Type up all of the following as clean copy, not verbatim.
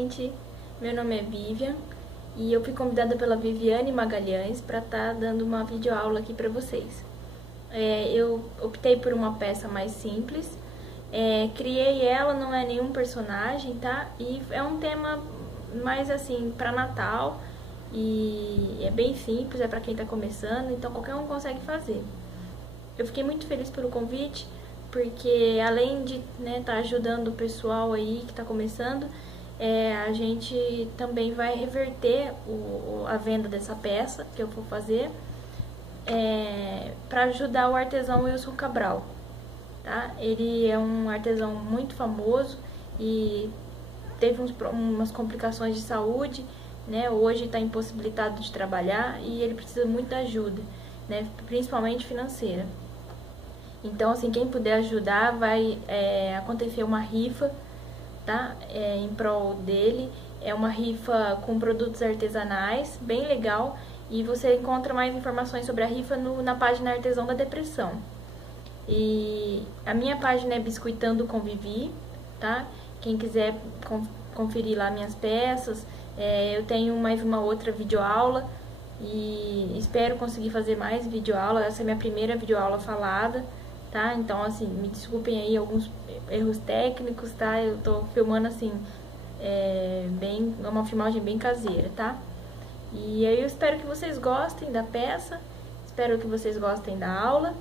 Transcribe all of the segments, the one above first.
Gente, meu nome é Vivian e eu fui convidada pela Viviane Magalhães para estar dando uma videoaula aqui para vocês. Eu optei por uma peça mais simples, criei ela, não é nenhum personagem, tá? E é um tema mais assim para Natal e é bem simples, é para quem está começando, então qualquer um consegue fazer. Eu fiquei muito feliz pelo convite, porque além de tá ajudando o pessoal aí que está começando, a gente também vai reverter a venda dessa peça que eu vou fazer para ajudar o artesão Wilson Cabral, tá? Ele é um artesão muito famoso e teve umas complicações de saúde, né? Hoje está impossibilitado de trabalhar e ele precisa muito da ajuda, né? Principalmente financeira. Então, assim, quem puder ajudar, vai acontecer uma rifa, tá? Em prol dele. É uma rifa com produtos artesanais, bem legal. E você encontra mais informações sobre a rifa na página Artesão da Depressão. E a minha página é Biscuitando com Vivi, tá? Quem quiser conferir lá minhas peças. Eu tenho mais uma outra videoaula e espero conseguir fazer mais videoaula. Essa é a minha primeira videoaula falada, tá? Então, assim, me desculpem aí alguns erros técnicos, tá? Eu tô filmando, assim, uma filmagem bem caseira, tá? E aí eu espero que vocês gostem da peça, espero que vocês gostem da aula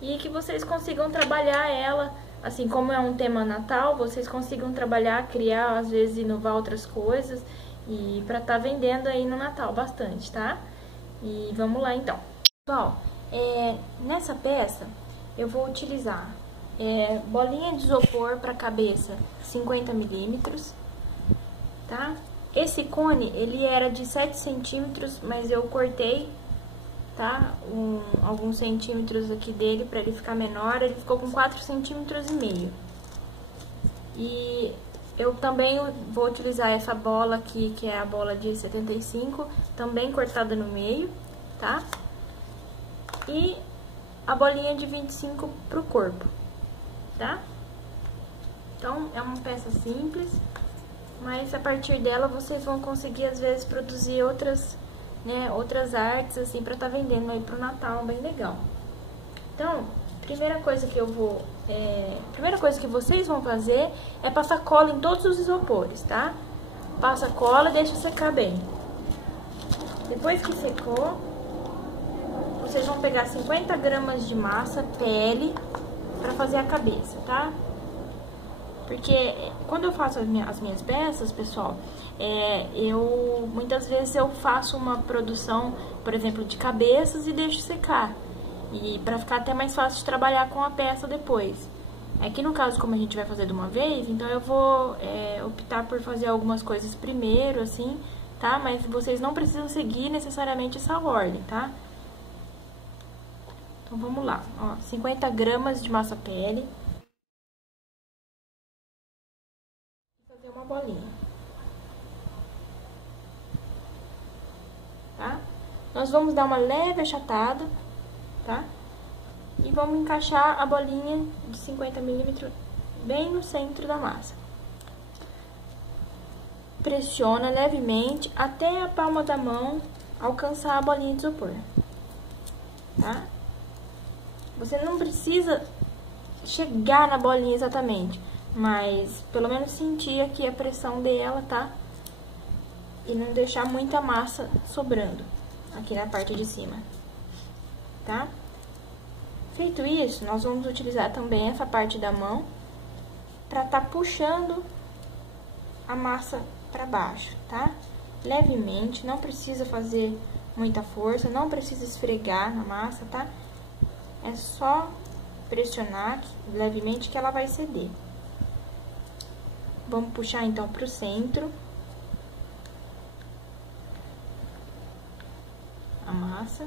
e que vocês consigam trabalhar ela, assim, como é um tema Natal, vocês consigam trabalhar, criar, às vezes inovar outras coisas e pra tá vendendo aí no Natal bastante, tá? E vamos lá então. Pessoal, nessa peça eu vou utilizar bolinha de isopor para cabeça 50 milímetros, tá? Esse cone, ele era de 7 centímetros, mas eu cortei, tá? Alguns centímetros aqui dele para ele ficar menor, ele ficou com 4 centímetros e meio. E eu também vou utilizar essa bola aqui, que é a bola de 75, também cortada no meio, tá? E a bolinha de 25 pro corpo, tá? Então, é uma peça simples, mas a partir dela vocês vão conseguir, às vezes, produzir outras artes, assim, pra tá vendendo aí pro Natal, bem legal. Então, primeira coisa que vocês vão fazer é passar cola em todos os isopores, tá? Passa cola e deixa secar bem. Depois que secou, vocês vão pegar 50 gramas de massa pele pra fazer a cabeça, tá? Porque quando eu faço as minhas peças, pessoal, muitas vezes eu faço uma produção, por exemplo, de cabeças e deixo secar. E pra ficar até mais fácil de trabalhar com a peça depois. Aqui no caso, como a gente vai fazer de uma vez, então eu vou optar por fazer algumas coisas primeiro, assim, tá? Mas vocês não precisam seguir necessariamente essa ordem, tá? Então, vamos lá, ó, 50 gramas de massa pele. Vou fazer uma bolinha. Tá? Nós vamos dar uma leve achatada, tá? E vamos encaixar a bolinha de 50 milímetros bem no centro da massa. Pressiona levemente até a palma da mão alcançar a bolinha de isopor, tá? Você não precisa chegar na bolinha exatamente, mas pelo menos sentir aqui a pressão dela, tá? E não deixar muita massa sobrando aqui na parte de cima, tá? Feito isso, nós vamos utilizar também essa parte da mão pra tá puxando a massa pra baixo, tá? Levemente, não precisa fazer muita força, não precisa esfregar na massa, tá? É só pressionar levemente que ela vai ceder. Vamos puxar então pro centro a massa,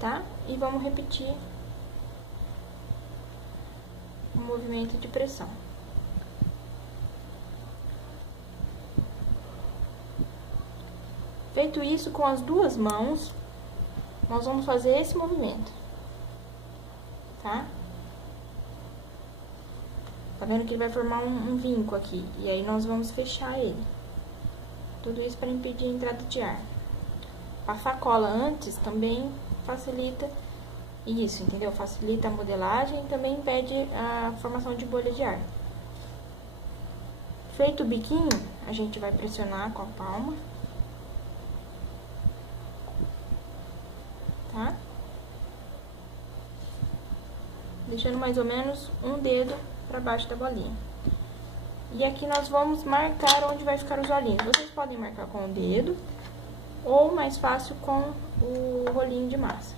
tá? E vamos repetir o movimento de pressão. Feito isso, com as duas mãos, nós vamos fazer esse movimento, tá? Tá vendo que ele vai formar um vinco aqui, e aí nós vamos fechar ele. Tudo isso para impedir a entrada de ar. Passar cola antes também facilita isso, entendeu? Facilita a modelagem e também impede a formação de bolha de ar. Feito o biquinho, a gente vai pressionar com a palma, tá? Deixando mais ou menos um dedo para baixo da bolinha. E aqui nós vamos marcar onde vai ficar os olhinhos. Vocês podem marcar com o dedo ou mais fácil com o rolinho de massa.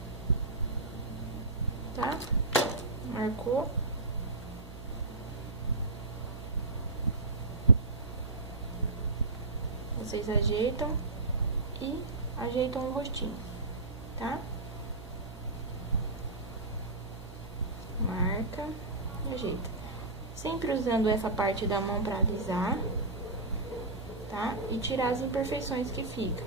Tá? Marcou. Vocês ajeitam e ajeitam o rostinho, tá? Marca e ajeita. Sempre usando essa parte da mão para alisar, tá? E tirar as imperfeições que ficam.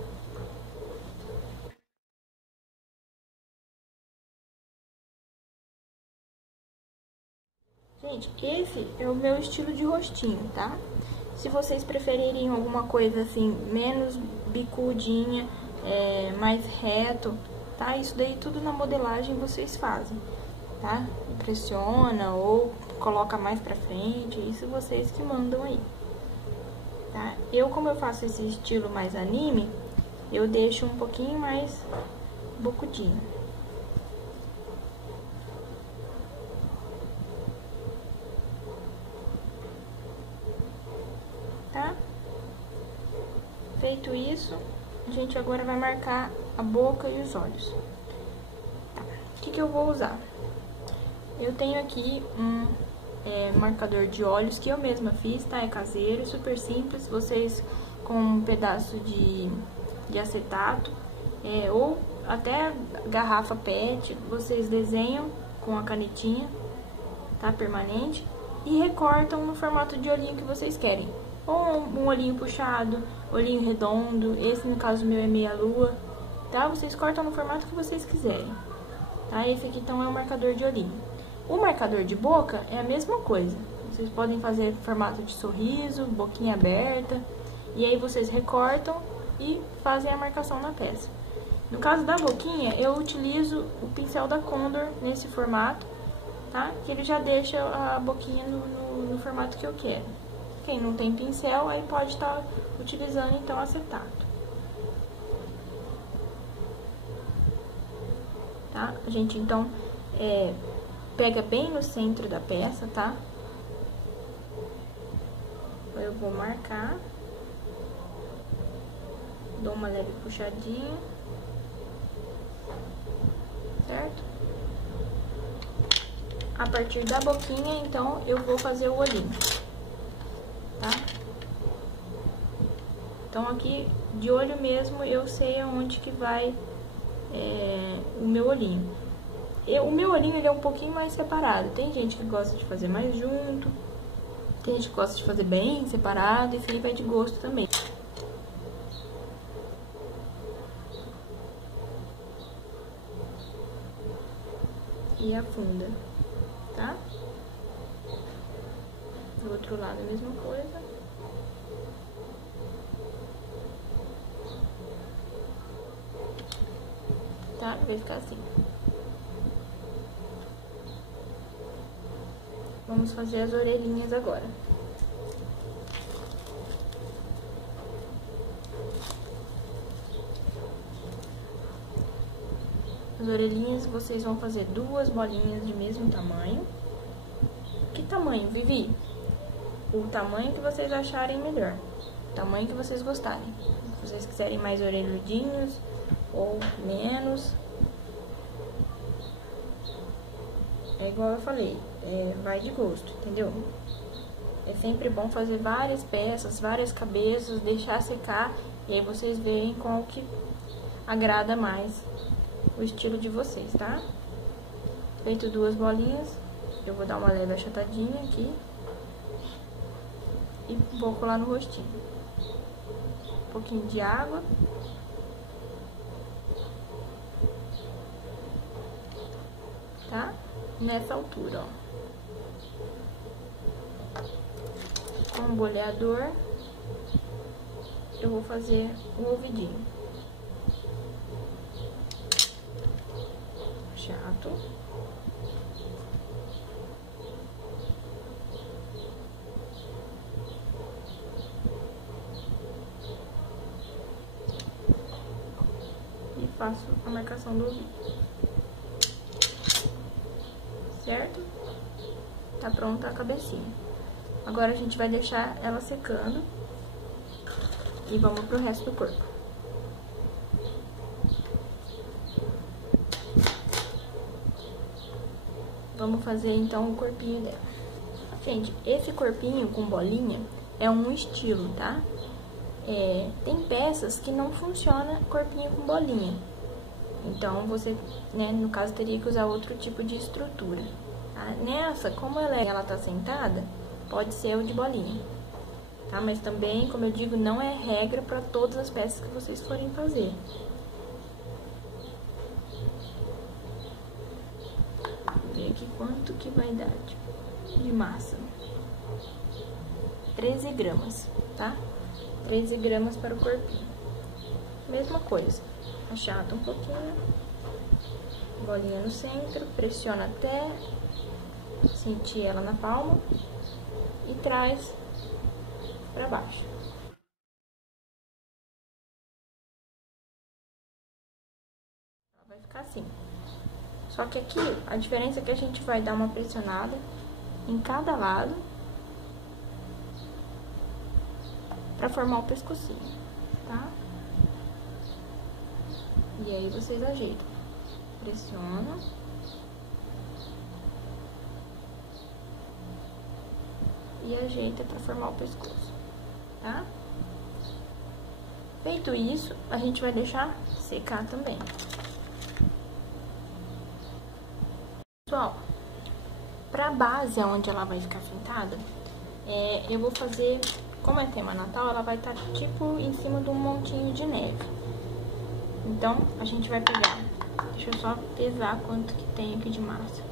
Gente, esse é o meu estilo de rostinho, tá? Se vocês preferirem alguma coisa assim, menos bicudinha, mais reto, tá? Isso daí tudo na modelagem vocês fazem, tá? Pressiona ou coloca mais pra frente, isso vocês que mandam aí, tá? Como eu faço esse estilo mais anime, eu deixo um pouquinho mais bocudinho. Tá? Feito isso, a gente agora vai marcar a boca e os olhos. Tá. O que eu vou usar? Eu tenho aqui um marcador de olhos que eu mesma fiz, tá? É caseiro, super simples. Vocês com um pedaço de acetato ou até garrafa PET, vocês desenham com a canetinha, tá? Permanente, e recortam no formato de olhinho que vocês querem. Ou um olhinho puxado, olhinho redondo, esse no caso meu é meia lua, tá? Vocês cortam no formato que vocês quiserem, tá? Esse aqui então é o marcador de olhinho. O marcador de boca é a mesma coisa. Vocês podem fazer formato de sorriso, boquinha aberta, e aí vocês recortam e fazem a marcação na peça. No caso da boquinha, eu utilizo o pincel da Condor nesse formato, tá? Que ele já deixa a boquinha no formato que eu quero. Quem não tem pincel, aí pode estar utilizando então acetato. Tá? A gente então pega bem no centro da peça, tá? Eu vou marcar, dou uma leve puxadinha, certo? A partir da boquinha, então, eu vou fazer o olhinho, tá? Então, aqui, de olho mesmo, eu sei aonde que vai o meu olhinho. O meu olhinho, ele é um pouquinho mais separado. Tem gente que gosta de fazer mais junto, tem gente que gosta de fazer bem separado, isso aí vai de gosto também. E afunda, tá? Do outro lado a mesma coisa. Tá? Vai ficar assim. Vamos fazer as orelhinhas agora. As orelhinhas vocês vão fazer 2 bolinhas de mesmo tamanho. Que tamanho, Vivi? O tamanho que vocês acharem melhor. O tamanho que vocês gostarem. Se vocês quiserem mais orelhudinhos ou menos. É igual eu falei, vai de gosto, entendeu? É sempre bom fazer várias peças, várias cabeças, deixar secar e aí vocês veem qual que agrada mais o estilo de vocês, tá? Feito 2 bolinhas, eu vou dar uma leve achatadinha aqui e vou colar no rostinho. Um pouquinho de água. Tá? Nessa altura, ó. com o boleador, eu vou fazer o ouvidinho. Chato. E faço a marcação do ouvido. Certo? Tá pronta a cabecinha. Agora a gente vai deixar ela secando e vamos pro resto do corpo. Vamos fazer então o corpinho dela. Gente, esse corpinho com bolinha é um estilo, tá? Tem peças que não funciona corpinho com bolinha. Então você, né, no caso teria que usar outro tipo de estrutura. Tá? Nessa, como ela tá sentada, pode ser o de bolinha. Tá? Mas também, como eu digo, não é regra para todas as peças que vocês forem fazer. Vou ver aqui quanto que vai dar de massa. 13 gramas, tá? 13 gramas para o corpinho. Mesma coisa, achata um pouquinho, bolinha no centro, pressiona até sentir ela na palma e traz para baixo. Ela vai ficar assim. Só que aqui, a diferença é que a gente vai dar uma pressionada em cada lado para formar o pescocinho, tá? E aí vocês ajeitam. Pressiona. E ajeita para formar o pescoço, tá? Feito isso, a gente vai deixar secar também. Pessoal, pra base onde ela vai ficar sentada, eu vou fazer, como é tema Natal, ela vai estar tipo em cima de um montinho de neve. Então, a gente vai pegar, deixa eu só pesar quanto que tem aqui de massa.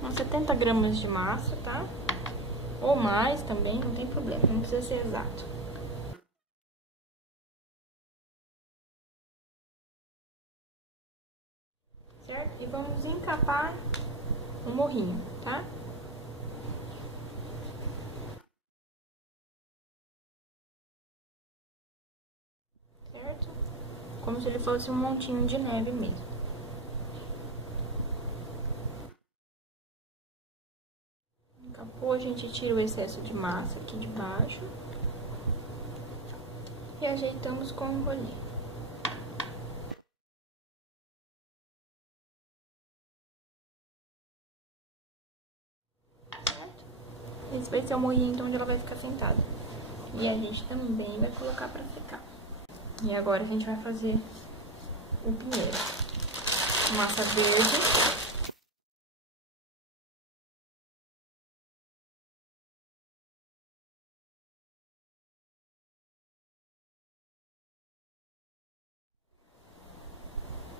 Umas 70 gramas de massa, tá? Ou mais também, não tem problema, não precisa ser exato. Certo? E vamos encapar o morrinho, tá? Certo? Como se ele fosse um montinho de neve mesmo. Encapou, a gente tira o excesso de massa aqui de baixo. E ajeitamos com o rolinho. Certo? Esse vai ser o morrinho então onde ela vai ficar sentada. E a gente também vai colocar pra secar. E agora a gente vai fazer o pinheiro. Massa verde.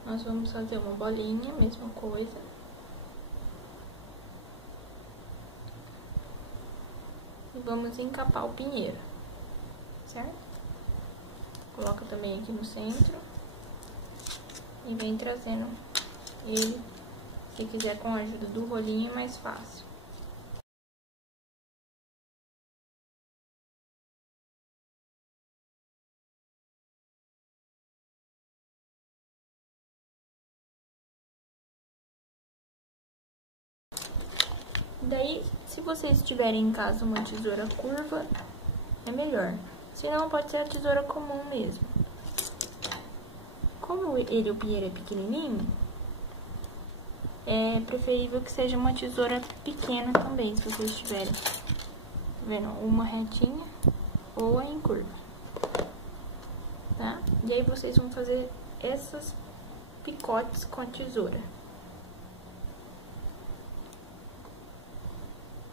Nós vamos fazer uma bolinha, mesma coisa. E vamos encapar o pinheiro, certo? Coloca também aqui no centro. E vem trazendo ele, se quiser com a ajuda do rolinho é mais fácil. Daí, se vocês tiverem em casa uma tesoura curva, é melhor. Se não, pode ser a tesoura comum mesmo. Como o pinheiro é pequenininho, é preferível que seja uma tesoura pequena também, se vocês tiverem. Tá vendo? Uma retinha ou em curva. Tá? E aí vocês vão fazer esses picotes com a tesoura.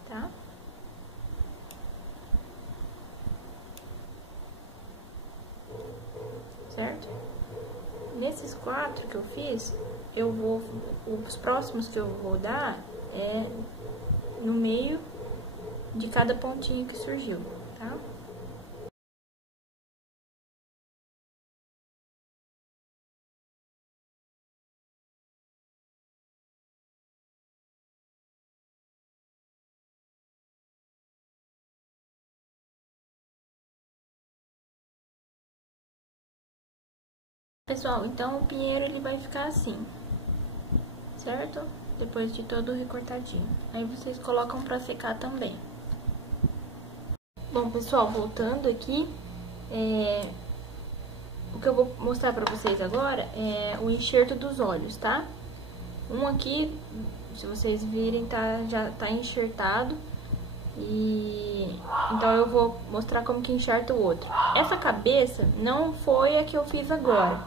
Tá? Certo? Nesses 4 que eu fiz, os próximos que eu vou dar é no meio de cada pontinho que surgiu, tá? Pessoal, então o pinheiro ele vai ficar assim, certo? Depois de todo recortadinho. Aí vocês colocam pra secar também. Bom, pessoal, voltando aqui, o que eu vou mostrar pra vocês agora é o enxerto dos olhos, tá? Um aqui, se vocês virem, já tá enxertado. Então eu vou mostrar como que enxerta o outro. Essa cabeça não foi a que eu fiz agora,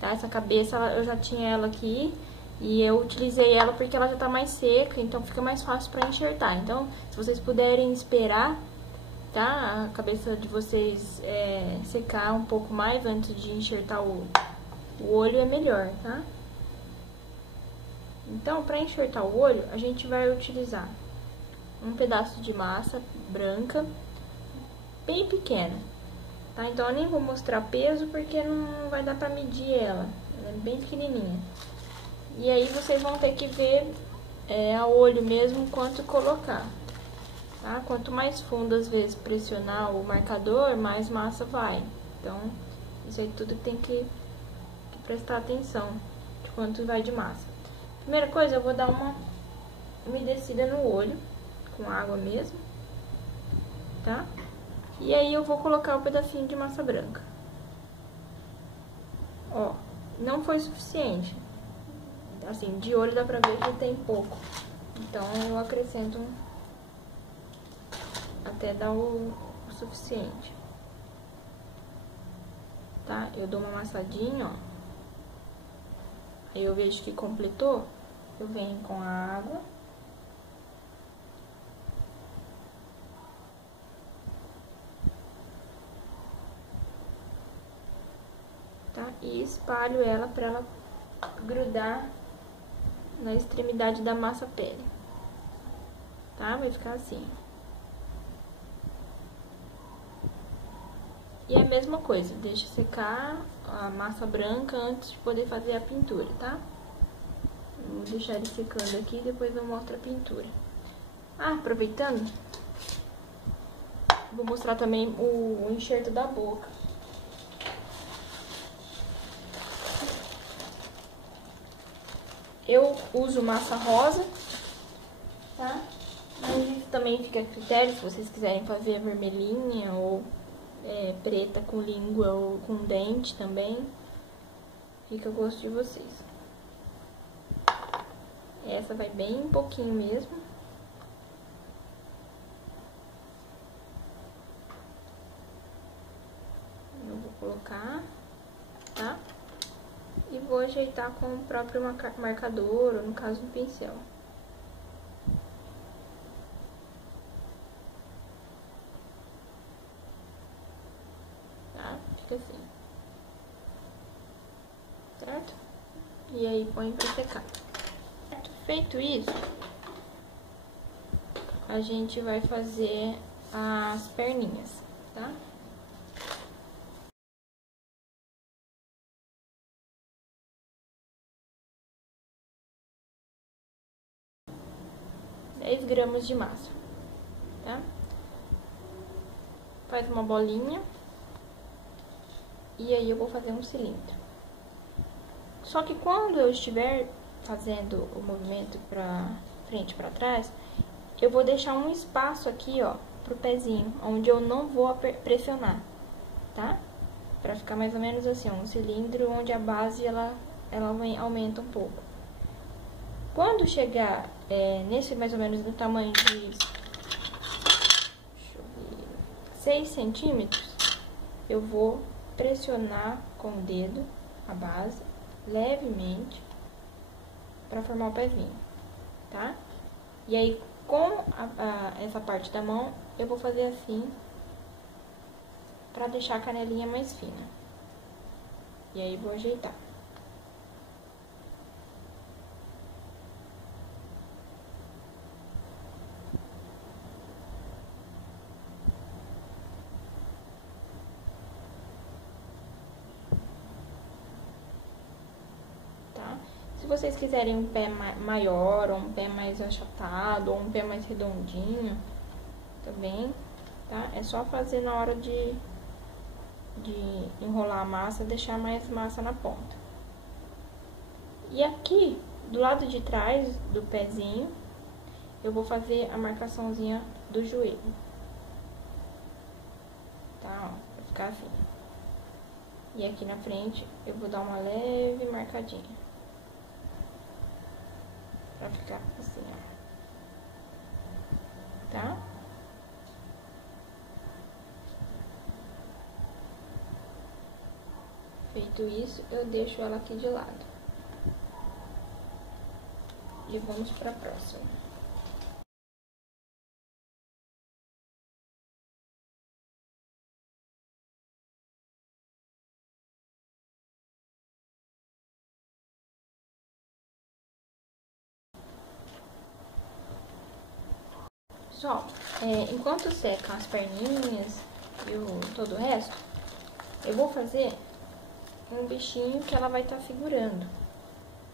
tá? Essa cabeça eu já tinha ela aqui e eu utilizei ela porque ela já tá mais seca, então fica mais fácil pra enxertar. Então, se vocês puderem esperar, tá? A cabeça de vocês secar um pouco mais antes de enxertar o olho é melhor, tá? Então, pra enxertar o olho, a gente vai utilizar um pedaço de massa branca, bem pequena, tá? Então, eu nem vou mostrar peso, porque não vai dar pra medir ela é bem pequenininha. E aí, vocês vão ter que ver a olho mesmo quanto colocar, tá? Quanto mais fundo, às vezes, pressionar o marcador, mais massa vai. Então, isso aí tudo tem que prestar atenção de quanto vai de massa. Primeira coisa, eu vou dar uma umedecida no olho, com água mesmo, tá? E aí eu vou colocar um pedacinho de massa branca. Ó, não foi suficiente. Assim, de olho dá pra ver que tem pouco. Então, eu acrescento até dar o suficiente. Tá? Eu dou uma amassadinha, ó. Aí eu vejo que completou, eu venho com a água. Tá? E espalho ela pra ela grudar na extremidade da massa pele. Tá? Vai ficar assim. E a mesma coisa, deixa secar a massa branca antes de poder fazer a pintura, tá? Vou deixar ele secando aqui e depois eu mostro a pintura. Ah, aproveitando, vou mostrar também o enxerto da boca. Eu uso massa rosa, tá? Mas também fica a critério, se vocês quiserem fazer a vermelhinha ou preta com língua ou com dente também. Fica a gosto de vocês. Essa vai bem pouquinho mesmo. Eu vou colocar, tá? E vou ajeitar com o próprio marcador, ou no caso, um pincel. Tá? Fica assim. Certo? E aí põe pra secar. Feito isso, a gente vai fazer as perninhas, tá? Dez gramas de massa, tá? Faz uma bolinha. E aí eu vou fazer um cilindro. Só que quando eu estiver fazendo o movimento pra frente e pra trás, eu vou deixar um espaço aqui, ó, pro pezinho, onde eu não vou pressionar, tá? Pra ficar mais ou menos assim, ó, um cilindro onde a base, ela aumenta um pouco. Quando chegar nesse mais ou menos do tamanho de 6 centímetros, eu vou pressionar com o dedo a base, levemente, pra formar o pezinho, tá? E aí, com essa parte da mão, eu vou fazer assim, pra deixar a canelinha mais fina. E aí, vou ajeitar. vocês quiserem um pé maior, ou um pé mais achatado, ou um pé mais redondinho, também, tá? É só fazer na hora de enrolar a massa, deixar mais massa na ponta. E aqui, do lado de trás do pezinho, eu vou fazer a marcaçãozinha do joelho. Tá, ó, vai ficar assim. E aqui na frente, eu vou dar uma leve marcadinha. Pra ficar assim, ó. Tá? Feito isso, eu deixo ela aqui de lado. E vamos pra próxima. Pessoal, enquanto secam as perninhas e todo o resto, eu vou fazer um bichinho que ela vai estar figurando,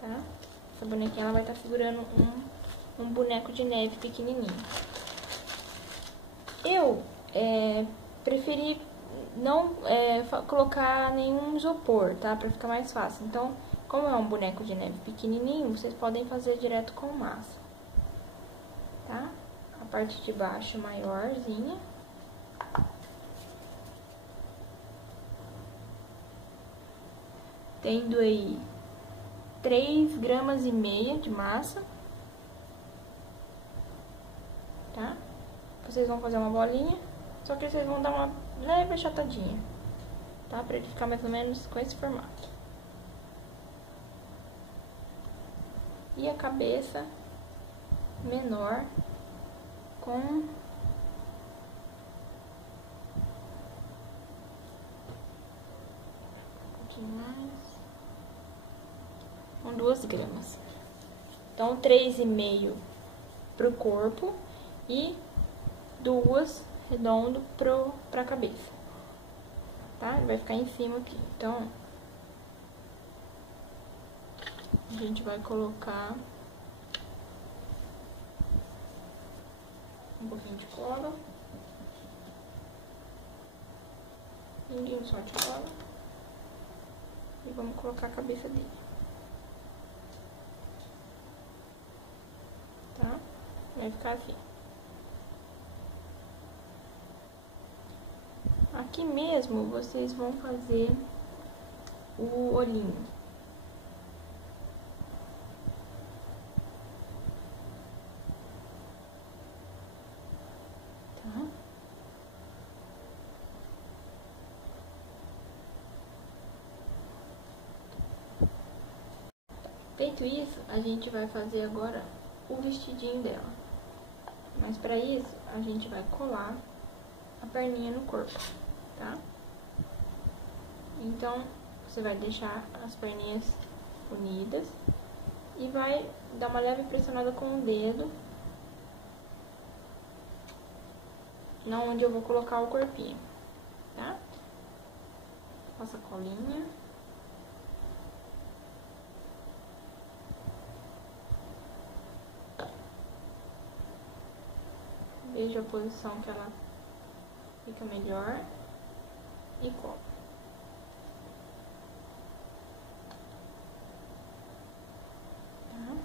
tá? Essa bonequinha ela vai estar figurando um boneco de neve pequenininho. Eu preferi não colocar nenhum isopor, tá? Pra ficar mais fácil. Então, como é um boneco de neve pequenininho, vocês podem fazer direto com massa, tá? A parte de baixo maiorzinha. Tendo aí 3,5 gramas de massa, tá? Vocês vão fazer uma bolinha, só que vocês vão dar uma leve achatadinha, tá? Pra ele ficar mais ou menos com esse formato. E a cabeça menor com com 2 gramas. Então, 3,5 pro corpo e 2 redondo pra cabeça, tá? Vai ficar em cima aqui. Então, a gente vai colocar um pouquinho de cola. Ninguém só de cola. E vamos colocar a cabeça dele. Tá? Vai ficar assim. Aqui mesmo, vocês vão fazer o olhinho. Tá? Feito isso, a gente vai fazer agora o vestidinho dela. Mas pra isso, a gente vai colar a perninha no corpo, tá? Então, você vai deixar as perninhas unidas e vai dar uma leve pressionada com o dedo na onde eu vou colocar o corpinho, tá? Passa a colinha. Veja a posição que ela fica melhor e cola. Tá?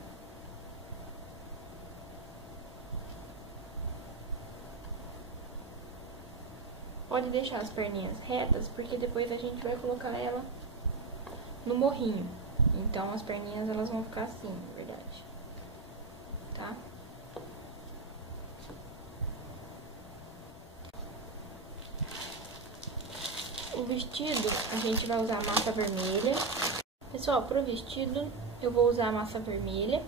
Pode deixar as perninhas retas, porque depois a gente vai colocar ela no morrinho. Então, as perninhas elas vão ficar assim, na verdade. Tá? O vestido, a gente vai usar massa vermelha. Pessoal, pro vestido, eu vou usar a massa vermelha.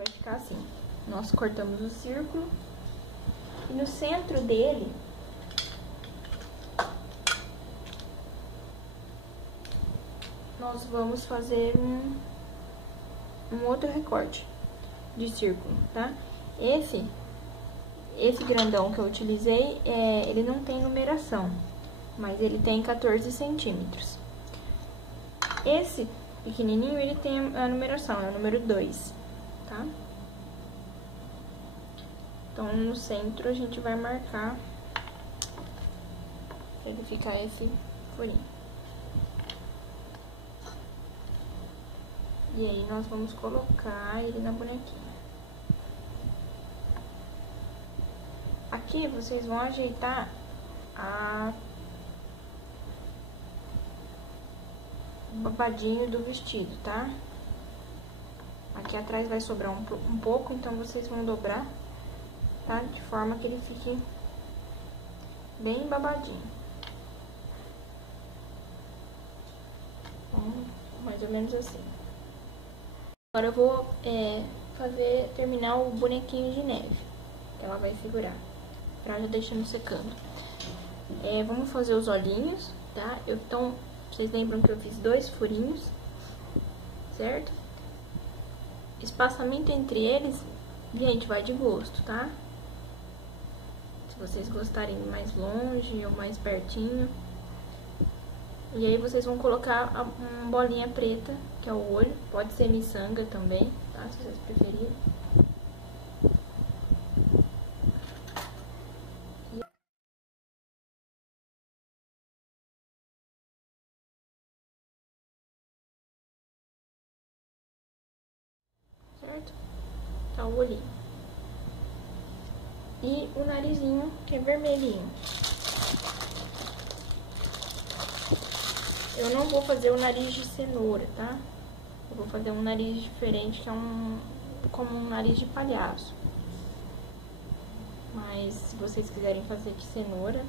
vai ficar assim. Nós cortamos o círculo e no centro dele nós vamos fazer um outro recorte de círculo, tá? Esse grandão que eu utilizei, ele não tem numeração, mas ele tem 14 centímetros. Esse pequenininho, ele tem a numeração, é o número 2, tá? Então, no centro, a gente vai marcar pra ele ficar esse furinho. E aí, nós vamos colocar ele na bonequinha. Aqui, vocês vão ajeitar o babadinho do vestido, tá? Aqui atrás vai sobrar um pouco, então vocês vão dobrar, tá? De forma que ele fique bem babadinho. Então, mais ou menos assim. Agora eu vou terminar o bonequinho de neve, que ela vai segurar, pra já deixando secando. Vamos fazer os olhinhos, tá? Então, vocês lembram que eu fiz 2 furinhos, certo? Espaçamento entre eles, gente, vai de gosto, tá? Se vocês gostarem mais longe ou mais pertinho. E aí vocês vão colocar uma bolinha preta, que é o olho. Pode ser miçanga também, tá? Se vocês preferirem. Certo? Tá o olhinho. E o narizinho, que é vermelhinho. Eu não vou fazer o nariz de cenoura, tá? Eu vou fazer um nariz diferente, que é como um nariz de palhaço. Mas, se vocês quiserem fazer de cenoura,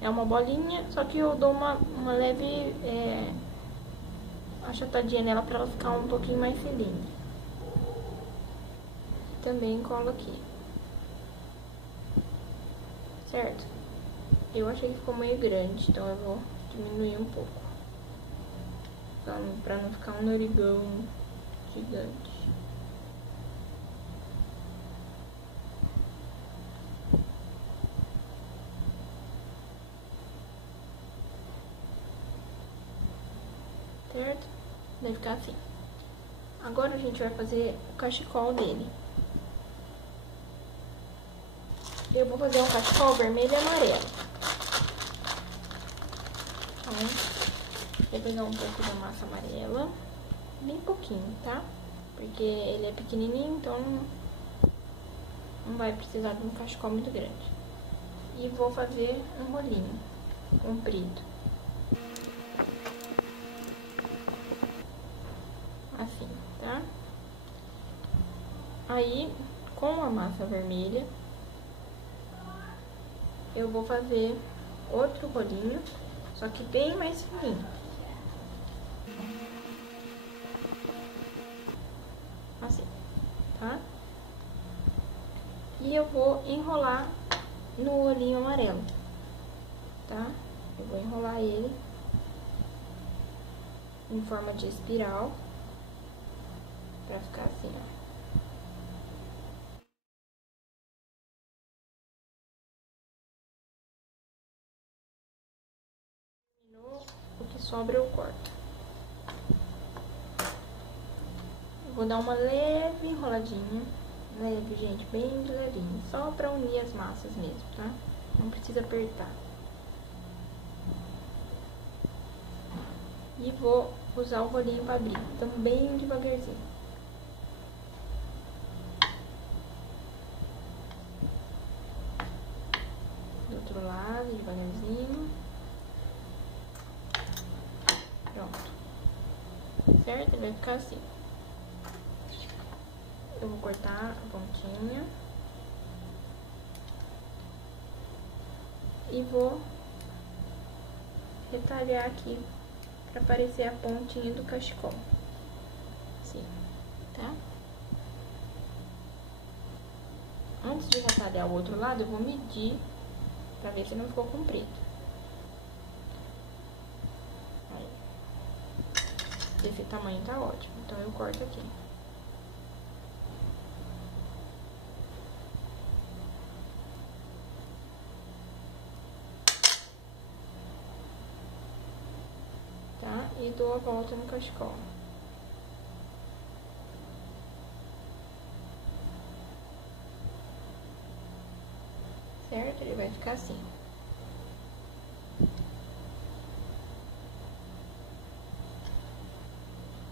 é uma bolinha, só que eu dou uma leve achatadinha nela pra ela ficar um pouquinho mais cilíndrica. Também colo aqui. Certo? Eu achei que ficou meio grande, então eu vou diminuir um pouco. Pra não ficar um narigão gigante. Certo? Vai ficar assim. Agora a gente vai fazer o cachecol dele. Eu vou fazer um cachecol vermelho e amarelo. Então, vou pegar um pouco da massa amarela, bem pouquinho, tá? Porque ele é pequenininho, então não vai precisar de um cachecol muito grande. E vou fazer um rolinho comprido. Assim, tá? Aí, com a massa vermelha, eu vou fazer outro rolinho, só que bem mais fininho. Assim, tá? E eu vou enrolar no olhinho amarelo, tá? Eu vou enrolar ele em forma de espiral, pra ficar assim, ó. O que sobra eu corto. Eu vou dar uma leve enroladinha. Leve, gente, bem de levinho. Só pra unir as massas mesmo, tá? Não precisa apertar. E vou usar o rolinho pra abrir, também devagarzinho. Do outro lado, devagarzinho. Pronto. Certo? Ele vai ficar assim. Eu vou cortar a pontinha. E vou detalhar aqui pra aparecer a pontinha do cachecol. Assim. Antes de retalhar o outro lado, eu vou medir pra ver se não ficou comprido. Aí. Desse tamanho tá ótimo, então eu corto aqui. Tá? E dou a volta no cachecol. Certo? Ele vai ficar assim.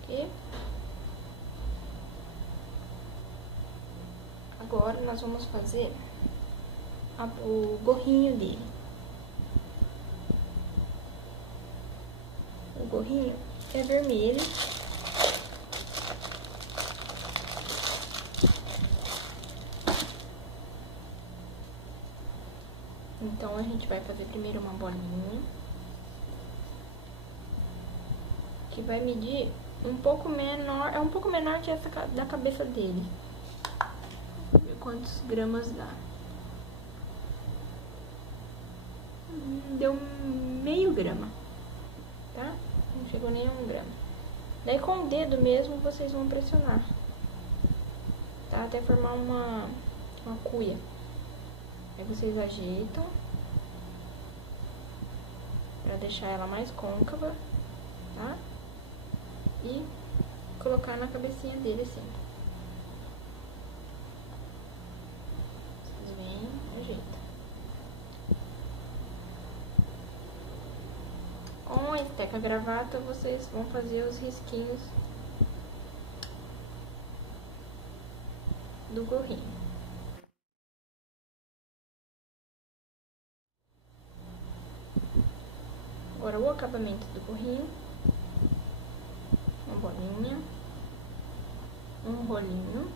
E agora nós vamos fazer o gorrinho dele. O gorrinho é vermelho. Então, a gente vai fazer primeiro uma bolinha, que vai medir um pouco menor, é um pouco menor que essa da cabeça dele. Vamos ver quantos gramas dá. Deu meio grama, tá? Não chegou nem a 1 grama. Daí, com o dedo mesmo, vocês vão pressionar, tá? Até formar uma cuia. Aí vocês ajeitam pra deixar ela mais côncava, tá? E colocar na cabecinha dele assim. Vocês vêm, ajeitam. Com a esteca gravata, vocês vão fazer os risquinhos do gorrinho. Agora, o acabamento do gorrinho, uma bolinha, um rolinho,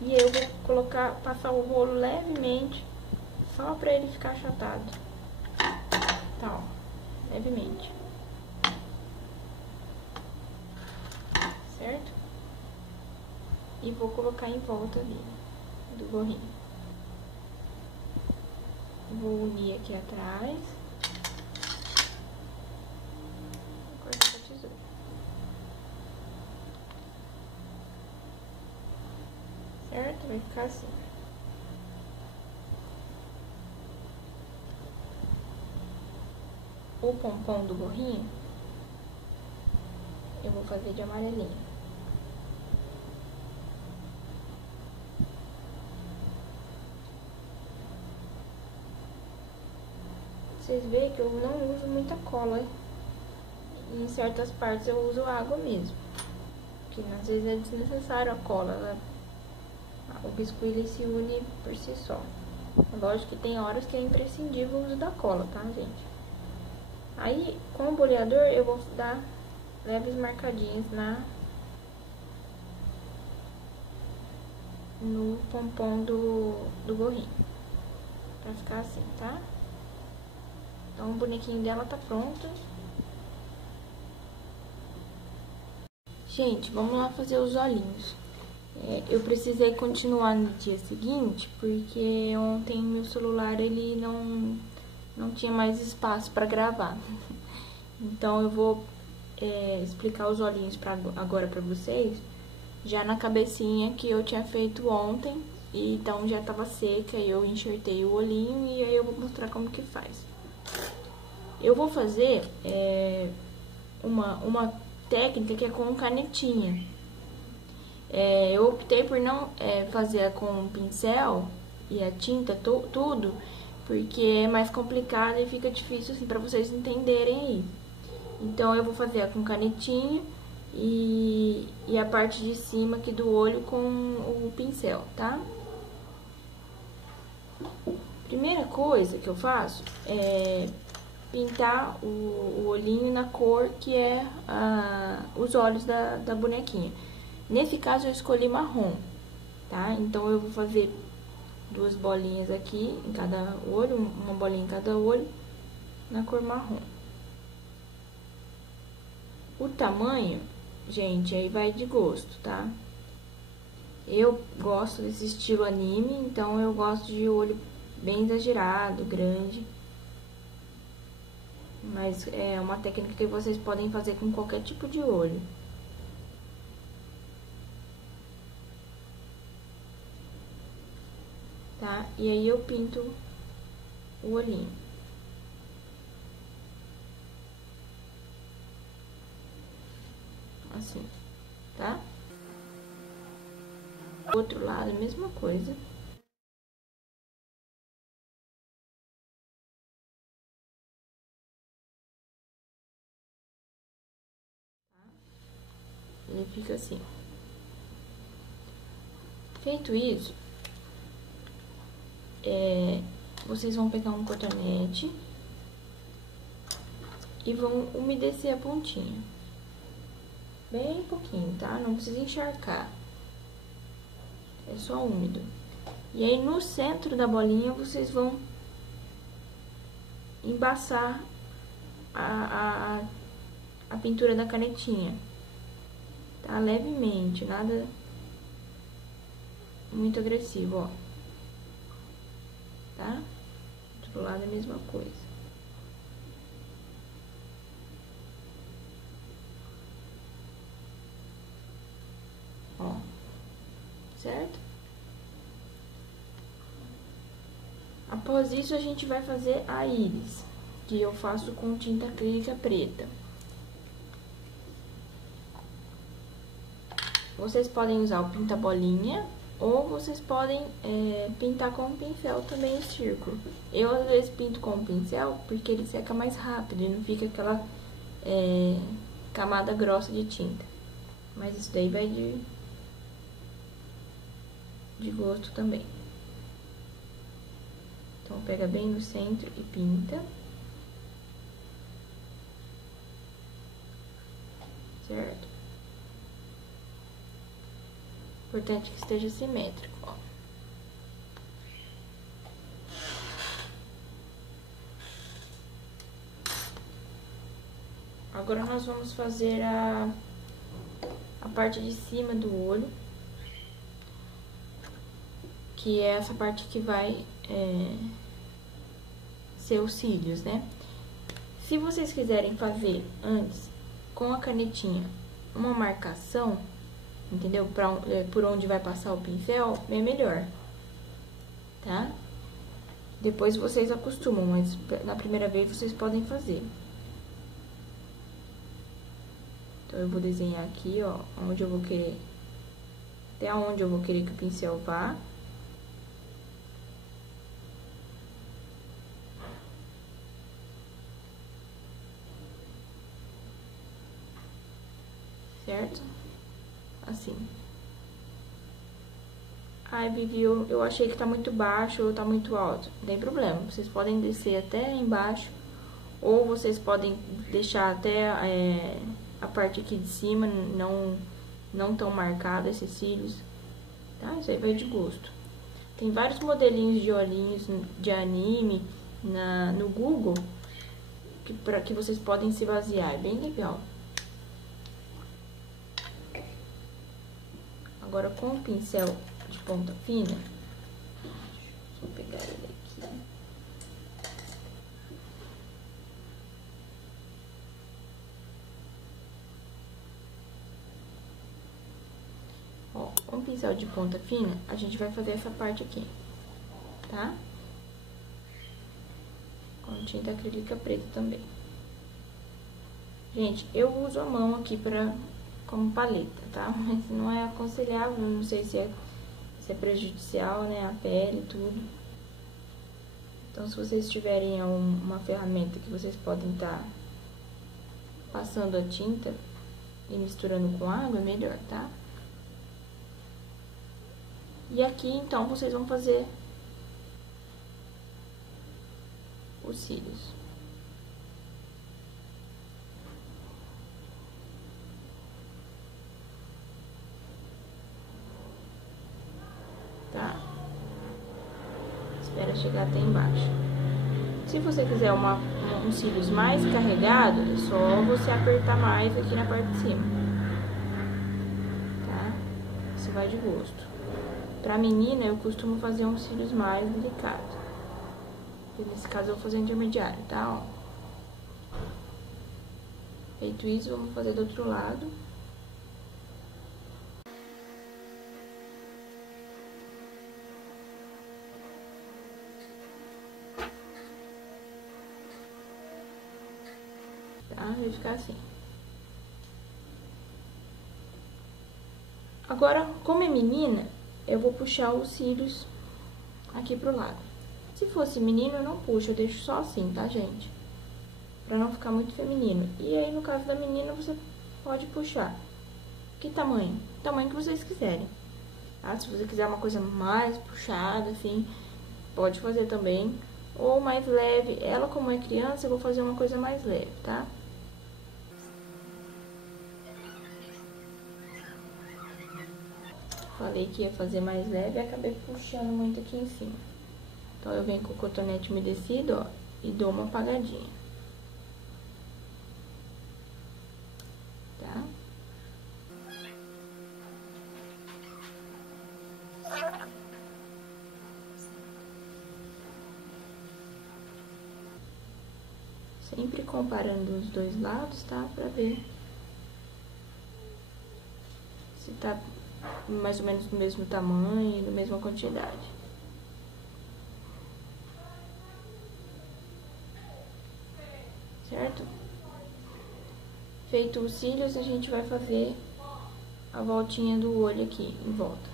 e eu vou passar o rolo levemente, só pra ele ficar achatado, tá, ó, levemente, certo? E vou colocar em volta dele, do gorrinho. Vou unir aqui atrás. Vou cortar com a tesoura. Certo? Vai ficar assim. O pompom do gorrinho, eu vou fazer de amarelinho. Vocês veem que eu não uso muita cola. Em certas partes eu uso água mesmo. Porque às vezes é desnecessário a cola. O biscuit ele se une por si só. Lógico que tem horas que é imprescindível o uso da cola, tá, gente? Aí, com o boleador, eu vou dar leves marcadinhas no pompom do gorrinho. Pra ficar assim, tá? Então, o bonequinho dela tá pronto. Gente, vamos lá fazer os olhinhos. Eu precisei continuar no dia seguinte, porque ontem meu celular, ele não tinha mais espaço pra gravar. Então, eu vou explicar os olhinhos agora pra vocês, já na cabecinha que eu tinha feito ontem. E então, já tava seca, eu enxertei o olhinho e aí eu vou mostrar como que faz. Eu vou fazer uma técnica que é com canetinha. Eu optei por não fazer com pincel e a tinta, tudo, porque é mais complicado e fica difícil assim pra vocês entenderem aí. Então, eu vou fazer com canetinha e a parte de cima aqui do olho com o pincel, tá? Primeira coisa que eu faço é pintar o olhinho na cor que é os olhos da bonequinha. Nesse caso, eu escolhi marrom, tá? Então, eu vou fazer 2 bolinhas aqui em cada olho, uma bolinha em cada olho, na cor marrom. O tamanho, gente, aí vai de gosto, tá? Eu gosto desse estilo anime, então eu gosto de olho bem exagerado, grande. Mas é uma técnica que vocês podem fazer com qualquer tipo de olho. Tá? E aí eu pinto o olhinho. Assim, tá? Outro lado, a mesma coisa. Ele fica assim. Feito isso, vocês vão pegar um cotonete e vão umedecer a pontinha. Bem pouquinho, tá? Não precisa encharcar. É só úmido. E aí, no centro da bolinha, vocês vão embaçar a pintura da canetinha. Tá? Levemente, nada muito agressivo, ó. Tá? Do outro lado, a mesma coisa. Ó. Certo? Após isso, a gente vai fazer a íris, que eu faço com tinta acrílica preta. Vocês podem usar o pinta-bolinha, ou vocês podem pintar com o pincel também o círculo. Eu, às vezes, pinto com o pincel, porque ele seca mais rápido e não fica aquela camada grossa de tinta. Mas isso daí vai de gosto também. Então, pega bem no centro e pinta. Certo? Importante que esteja simétrico, ó. Agora, nós vamos fazer a parte de cima do olho, que é essa parte que vai ser os cílios, né? Se vocês quiserem fazer antes, com a canetinha, uma marcação, entendeu? Por onde vai passar o pincel, é melhor, tá? Depois vocês acostumam, mas na primeira vez vocês podem fazer. Então, eu vou desenhar aqui, ó, onde eu vou querer, até onde eu vou querer que o pincel vá. Certo? Assim. Ai, Vivi, eu achei que tá muito baixo ou tá muito alto. Não tem problema, vocês podem descer até embaixo, ou vocês podem deixar até a parte aqui de cima, não tão marcado esses cílios, tá? Isso aí vai de gosto. Tem vários modelinhos de olhinhos de anime no Google, que vocês podem se basear, é bem legal. Agora, com o pincel de ponta fina, vou pegar ele aqui. Ó, com o pincel de ponta fina, a gente vai fazer essa parte aqui, tá? Com tinta acrílica preta também. Gente, eu uso a mão aqui como paleta, tá? Mas não é aconselhável, não sei se é prejudicial, né? A pele e tudo. Então, se vocês tiverem uma ferramenta que vocês podem estar passando a tinta e misturando com água, é melhor, tá? E aqui, então, vocês vão fazer os cílios. Tá? Espera chegar até embaixo. Se você quiser uns cílios mais carregados, é só você apertar mais aqui na parte de cima. Tá? criança, vai de gosto. Pra menina, eu costumo fazer uns cílios mais delicados. Nesse caso, eu vou fazer intermediário, tá? Ó. Feito isso, vamos fazer do outro lado. Tá? Vai ficar assim. Agora, como é menina, eu vou puxar os cílios aqui pro lado. Se fosse menino, eu não puxo, eu deixo só assim, tá, gente? Pra não ficar muito feminino. E aí, no caso da menina, você pode puxar. Que tamanho? Tamanho que vocês quiserem. Tá? Se você quiser uma coisa mais puxada, assim, pode fazer também. Ou mais leve. Ela, como é criança, eu vou fazer uma coisa mais leve, tá? Falei que ia fazer mais leve e acabei puxando muito aqui em cima. Então, eu venho com o cotonete umedecido, ó, e dou uma apagadinha. Tá? Sempre comparando os dois lados, tá? Pra ver se tá mais ou menos do mesmo tamanho, da mesma quantidade. Certo? Feito os cílios, a gente vai fazer a voltinha do olho aqui, em volta.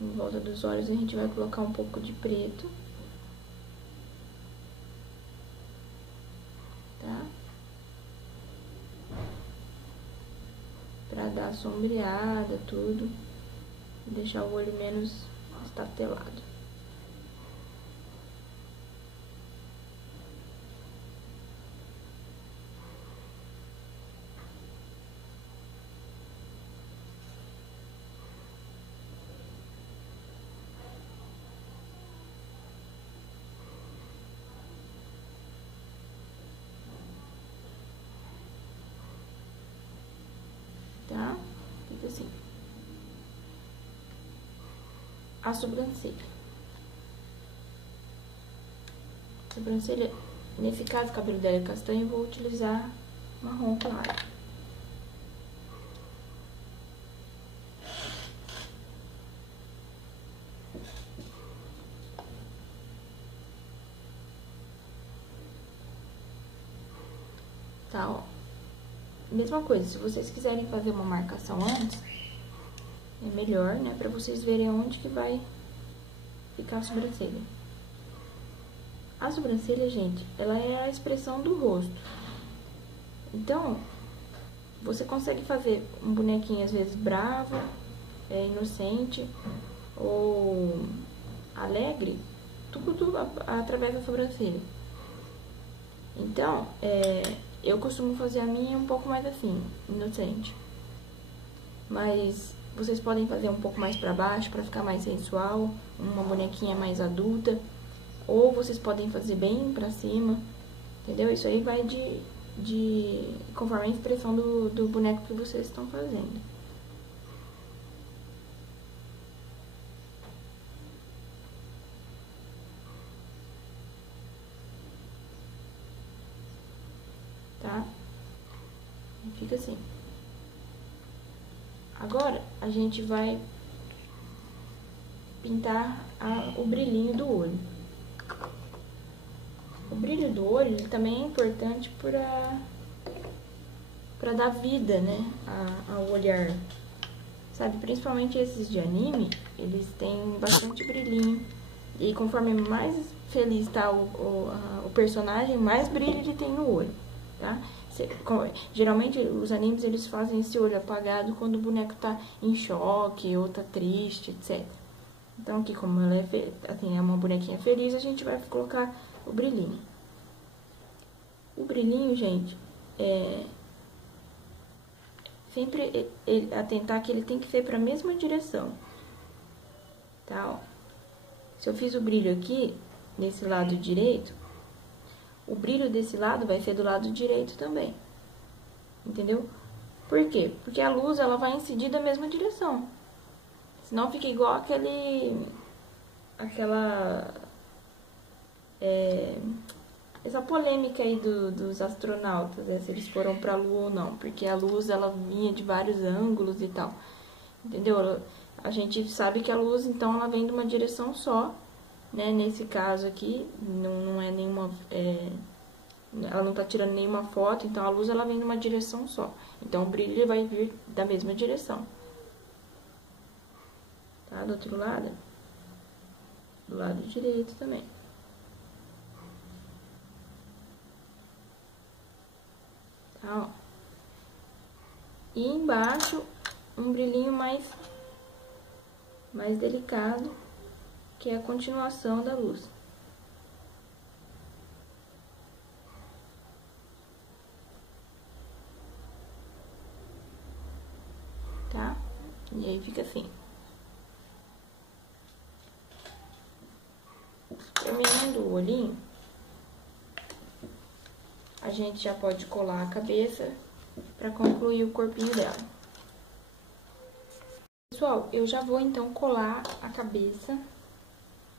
Em volta dos olhos, a gente vai colocar um pouco de preto. Tá? Pra dar sombreada, tudo. E deixar o olho menos estatelado. Tá? Fica assim. A sobrancelha. Sobrancelha, nesse caso, o cabelo dela é castanho, eu vou utilizar marrom claro. Tá, ó. Mesma coisa, se vocês quiserem fazer uma marcação antes, é melhor, né? Pra vocês verem onde que vai ficar a sobrancelha. A sobrancelha, gente, ela é a expressão do rosto. Então, você consegue fazer um bonequinho, às vezes, bravo, inocente ou alegre, tudo através da sobrancelha. Então, eu costumo fazer a minha um pouco mais assim, inocente. Mas vocês podem fazer um pouco mais pra baixo, pra ficar mais sensual, uma bonequinha mais adulta. Ou vocês podem fazer bem pra cima, entendeu? Isso aí vai conforme a expressão do boneco que vocês estão fazendo. Tá? Fica assim. Agora, a gente vai pintar o brilhinho do olho. O brilho do olho, ele também é importante pra dar vida, né, ao olhar. Sabe, principalmente esses de anime, eles têm bastante brilhinho. E conforme mais feliz tá o personagem, mais brilho ele tem no olho, tá? Geralmente, os animes, eles fazem esse olho apagado quando o boneco tá em choque ou tá triste, etc. Então, aqui, como ela é uma bonequinha feliz, a gente vai colocar o brilhinho. O brilhinho, gente, sempre atentar que ele tem que ser para a mesma direção. Tá, ó. Se eu fiz o brilho aqui, nesse lado direito, o brilho desse lado vai ser do lado direito também. Entendeu? Por quê? Porque a luz, ela vai incidir da mesma direção. Senão fica igual essa polêmica aí dos astronautas, né, se eles foram pra Lua ou não. Porque a luz, ela vinha de vários ângulos e tal. Entendeu? A gente sabe que a luz, então, ela vem de uma direção só, né? Nesse caso aqui, não é nenhuma... ela não tá tirando nenhuma foto, então a luz, ela vem de uma direção só. Então, o brilho vai vir da mesma direção. Tá? Do outro lado. Do lado direito também. Tá, ó. E embaixo, um brilhinho mais delicado, que é a continuação da luz. Tá? E aí fica assim. Terminando o olhinho, a gente já pode colar a cabeça para concluir o corpinho dela. Pessoal, eu já vou então colar a cabeça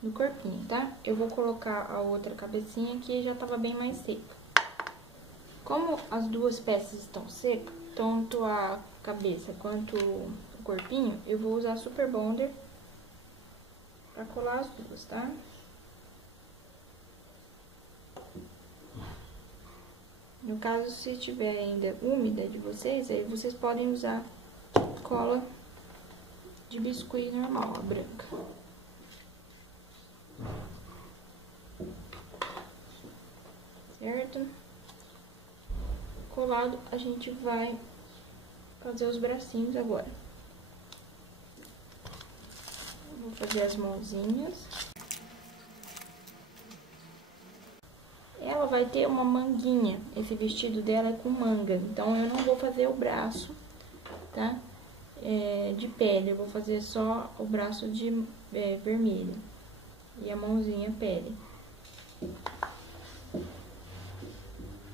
no corpinho, tá? Eu vou colocar a outra cabecinha que já tava bem mais seca. Como as duas peças estão secas, tanto a cabeça quanto o corpinho, eu vou usar Super Bonder para colar as duas, tá? No caso, se tiver ainda úmida de vocês, aí vocês podem usar cola de biscuit normal, a branca. Certo? Colado, a gente vai fazer os bracinhos agora. Vou fazer as mãozinhas. Ela vai ter uma manguinha, esse vestido dela é com manga, então eu não vou fazer o braço, tá? De pele, eu vou fazer só o braço de vermelho e a mãozinha pele.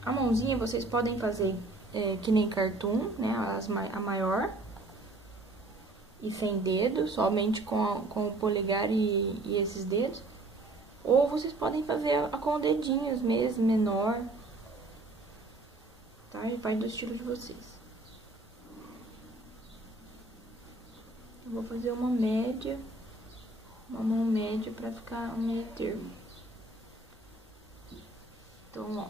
A mãozinha vocês podem fazer que nem cartoon, né? A maior e sem dedo, somente com o polegar e esses dedos. Ou vocês podem fazer com dedinhos mesmo, menor, tá? Vai do estilo de vocês. Eu vou fazer uma média, uma mão média pra ficar um meio termo. Então, ó,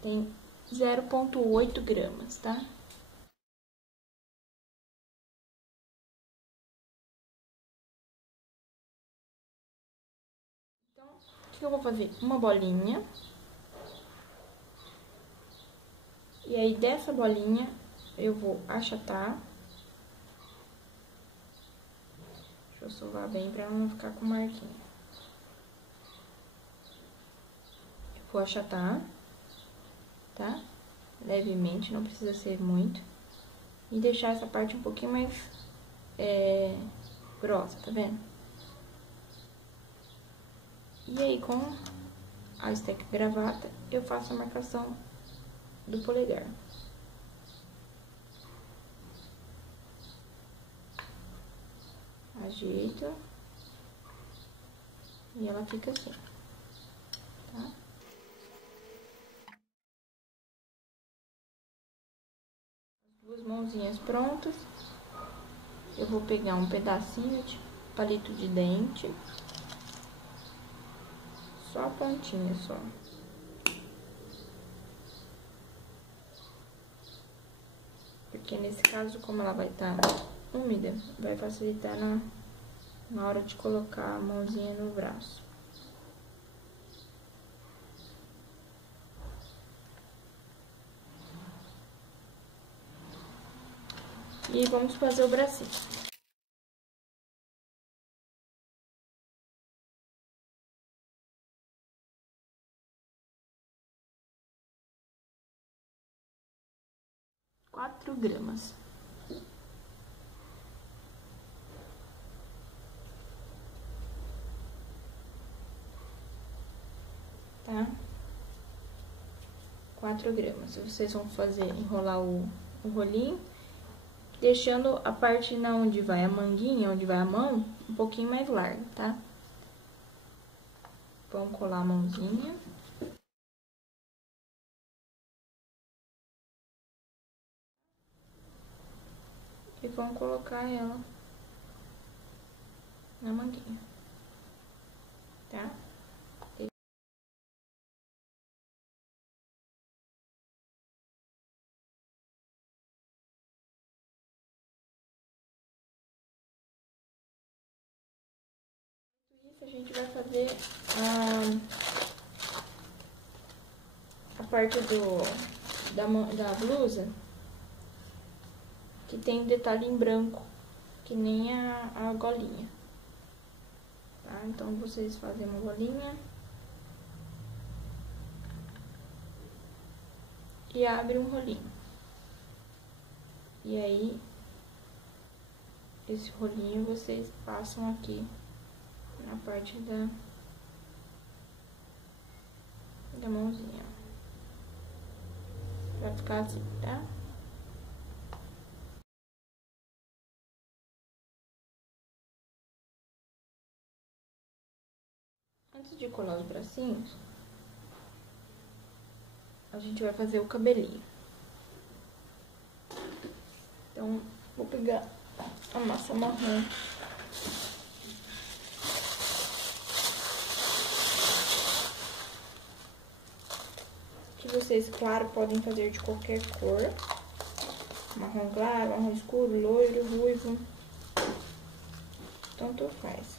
tem 0,8 gramas, tá? Então, o que eu vou fazer? Uma bolinha. E aí, dessa bolinha, eu vou achatar. Deixa eu sovar bem pra não ficar com marquinha. Eu vou achatar, tá? Levemente, não precisa ser muito. E deixar essa parte um pouquinho mais grossa, tá vendo? E aí, com a esteca gravata, eu faço a marcação do polegar. Ajeito. E ela fica assim, tá? As duas mãozinhas prontas. Eu vou pegar um pedacinho de palito de dente. Só a pontinha, só. Porque nesse caso, como ela vai estar úmida, vai facilitar na hora de colocar a mãozinha no braço. E vamos fazer o bracinho. Quatro gramas. Tá? 4 gramas. Vocês vão enrolar o rolinho, deixando a parte onde vai a manguinha, onde vai a mão, um pouquinho mais larga, tá? Vamos colar a mãozinha. E vamos colocar ela na manguinha, tá? Isso, a gente vai fazer a parte da blusa, que tem detalhe em branco, que nem a golinha, tá? Então, vocês fazem uma bolinha e abrem um rolinho. E aí, esse rolinho vocês passam aqui na parte da mãozinha. Vai ficar assim, tá? Antes de colar os bracinhos, a gente vai fazer o cabelinho. Então, vou pegar a massa marrom. Que vocês, claro, podem fazer de qualquer cor. Marrom claro, marrom escuro, loiro, ruivo. Tanto faz.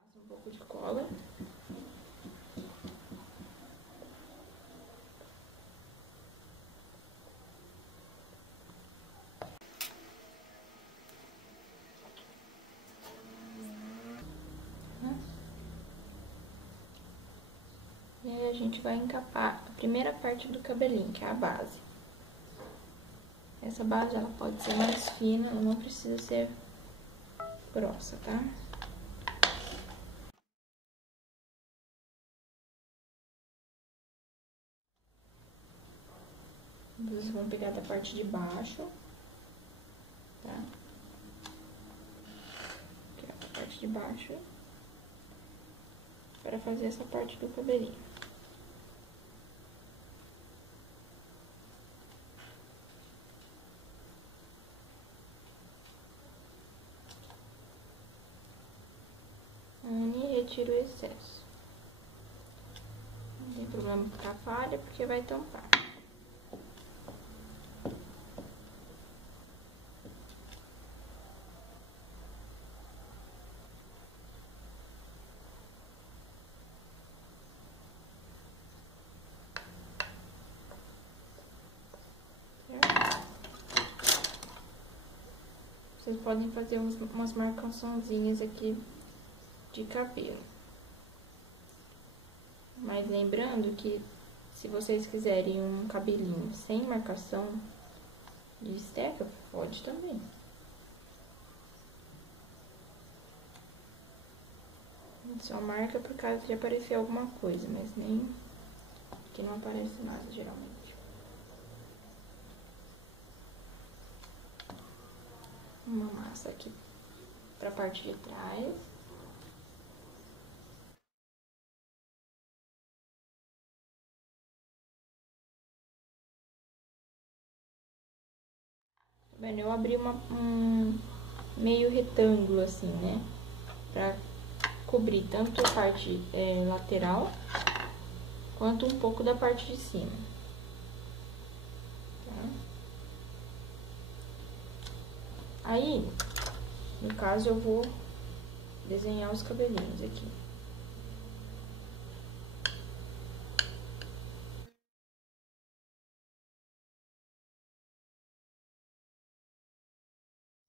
Passa um pouco de cola. E aí a gente vai encapar a primeira parte do cabelinho, que é a base. Essa base, ela pode ser mais fina, ela não precisa ser grossa, tá? Vocês vão pegar da parte de baixo, tá? Aqui, ó, a parte de baixo, para fazer essa parte do cabelinho. Une e retira o excesso. Não tem problema ficar falha, porque vai tampar. Vocês podem fazer umas marcaçãozinhas aqui de cabelo. Mas lembrando que se vocês quiserem um cabelinho sem marcação de esteca, pode também. Só marca por caso de aparecer alguma coisa, mas nem que não aparece nada geralmente. Uma massa aqui pra parte de trás. Bem, eu abri um meio retângulo assim, né? Pra cobrir tanto a parte lateral quanto um pouco da parte de cima. Tá? Aí, no caso, eu vou desenhar os cabelinhos aqui.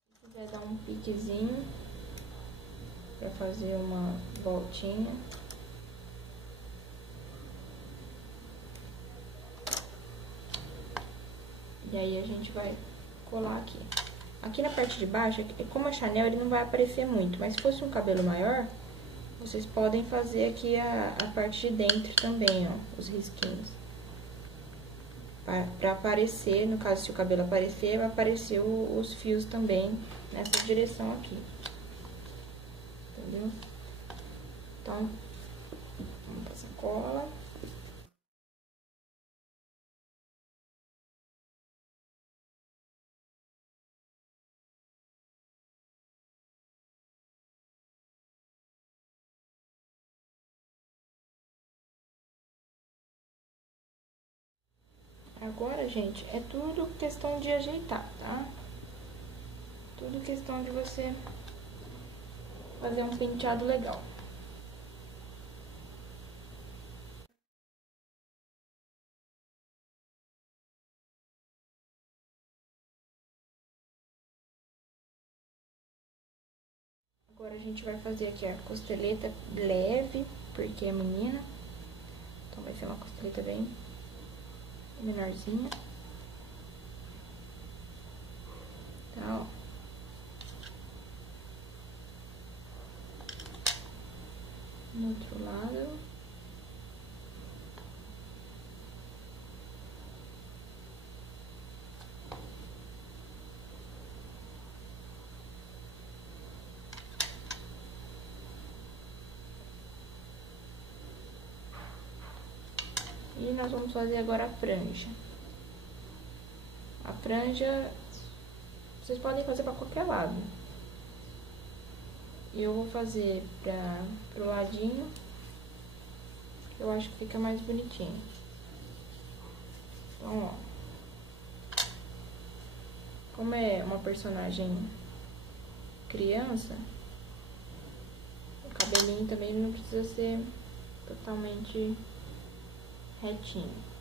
Se quiser dar um piquezinho pra fazer uma voltinha. E aí a gente vai colar aqui. Aqui na parte de baixo, como é Chanel, ele não vai aparecer muito, mas se fosse um cabelo maior, vocês podem fazer aqui a parte de dentro também, ó, os risquinhos. Pra aparecer, no caso, se o cabelo aparecer, vai aparecer os fios também nessa direção aqui. Entendeu? Então, vamos passar cola. Agora, gente, é tudo questão de ajeitar, tá? Tudo questão de você fazer um penteado legal. Agora a gente vai fazer aqui a costeleta leve, porque é menina. Então vai ser uma costeleta bem menorzinha. Tá, ó. No outro lado. E nós vamos fazer agora a franja. A franja, vocês podem fazer pra qualquer lado. Eu vou fazer pro ladinho, eu acho que fica mais bonitinho. Então, ó. Como é uma personagem criança, o cabelinho também não precisa ser totalmente retinho.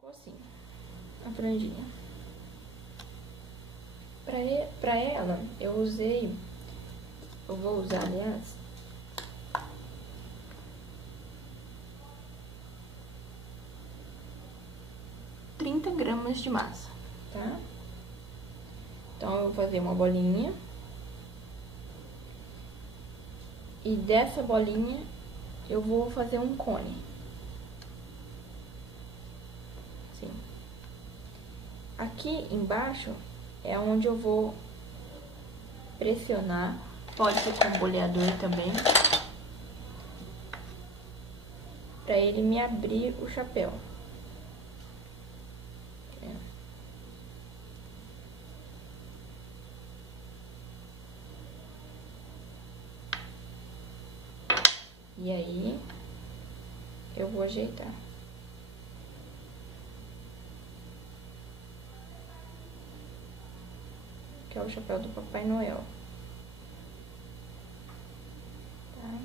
Ficou assim, a franjinha. Pra ela, eu vou usar, aliás, gramas de massa, tá? Então, eu vou fazer uma bolinha. E dessa bolinha, eu vou fazer um cone. Assim. Aqui embaixo é onde eu vou pressionar. Pode ser com boleador também. Pra ele me abrir o chapéu. E aí, eu vou ajeitar. Que é o chapéu do Papai Noel. Tá?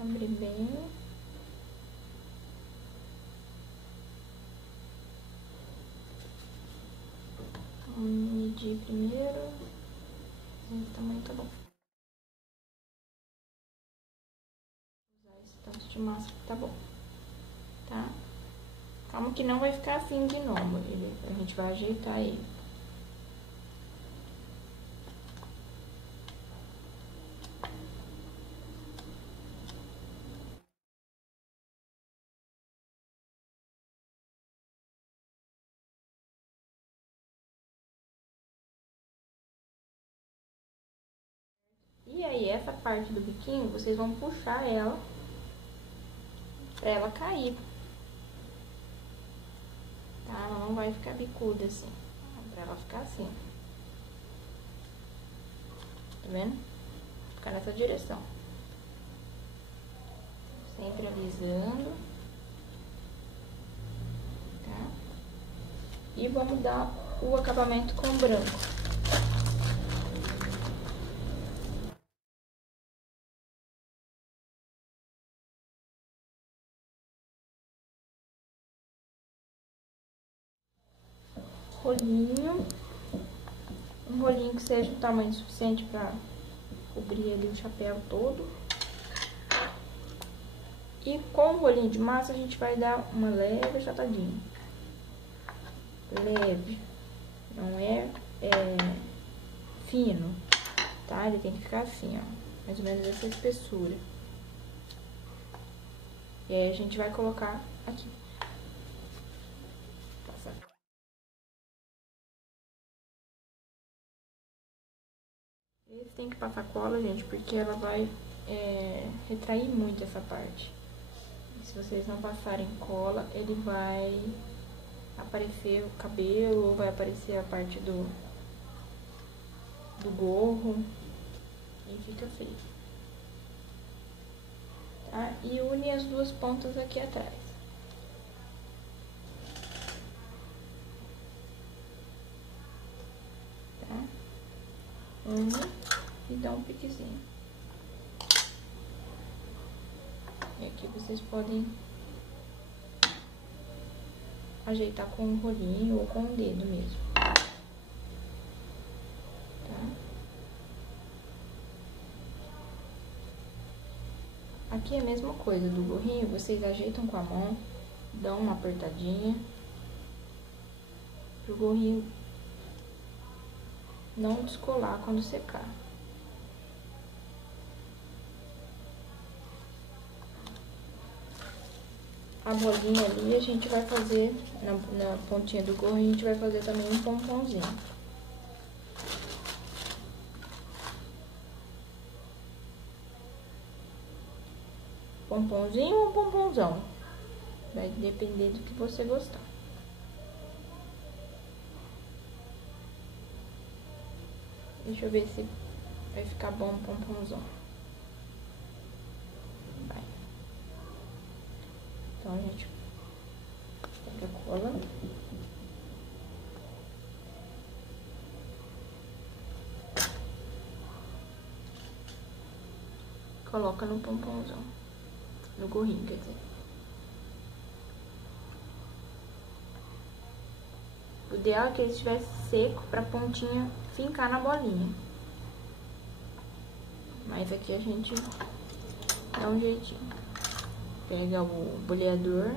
Abre bem. medir primeiro. Esse tamanho tá bom. Vou usar esse tanto de massa que tá bom, tá? Calma que não vai ficar assim de novo, a gente vai ajeitar ele. E aí, essa parte do biquinho, vocês vão puxar ela pra ela cair. Tá? Ela não vai ficar bicuda assim. Pra ela ficar assim. Tá vendo? Ficar nessa direção. Sempre alisando. Tá? E vamos dar o acabamento com branco. Rolinho, um rolinho que seja o tamanho suficiente para cobrir ali o chapéu todo. E com o rolinho de massa a gente vai dar uma leve achatadinha. Leve, não é fino, tá? Ele tem que ficar assim, ó, mais ou menos essa espessura. E aí a gente vai colocar aqui. Esse tem que passar cola, gente, porque ela vai retrair muito essa parte. E se vocês não passarem cola, ele vai aparecer o cabelo, ou vai aparecer a parte do gorro e fica feio. Tá? E une as duas pontas aqui atrás. Tá? Une e dá um piquezinho. E aqui vocês podem ajeitar com um rolinho ou com o dedo mesmo. Tá? Aqui é a mesma coisa do gorrinho, vocês ajeitam com a mão, dão uma apertadinha pro gorrinho não descolar quando secar. A bolinha ali a gente vai fazer, na pontinha do gorro, a gente vai fazer também um pomponzinho. Pomponzinho ou pomponzão? Vai depender do que você gostar. Deixa eu ver se vai ficar bom o pomponzão. Vai. Então, a gente pega a cola. Coloca no pomponzão. No gorrinho, quer dizer. O ideal é que ele estivesse seco pra pontinha fincar na bolinha. Mas aqui a gente dá um jeitinho. Pega o boleador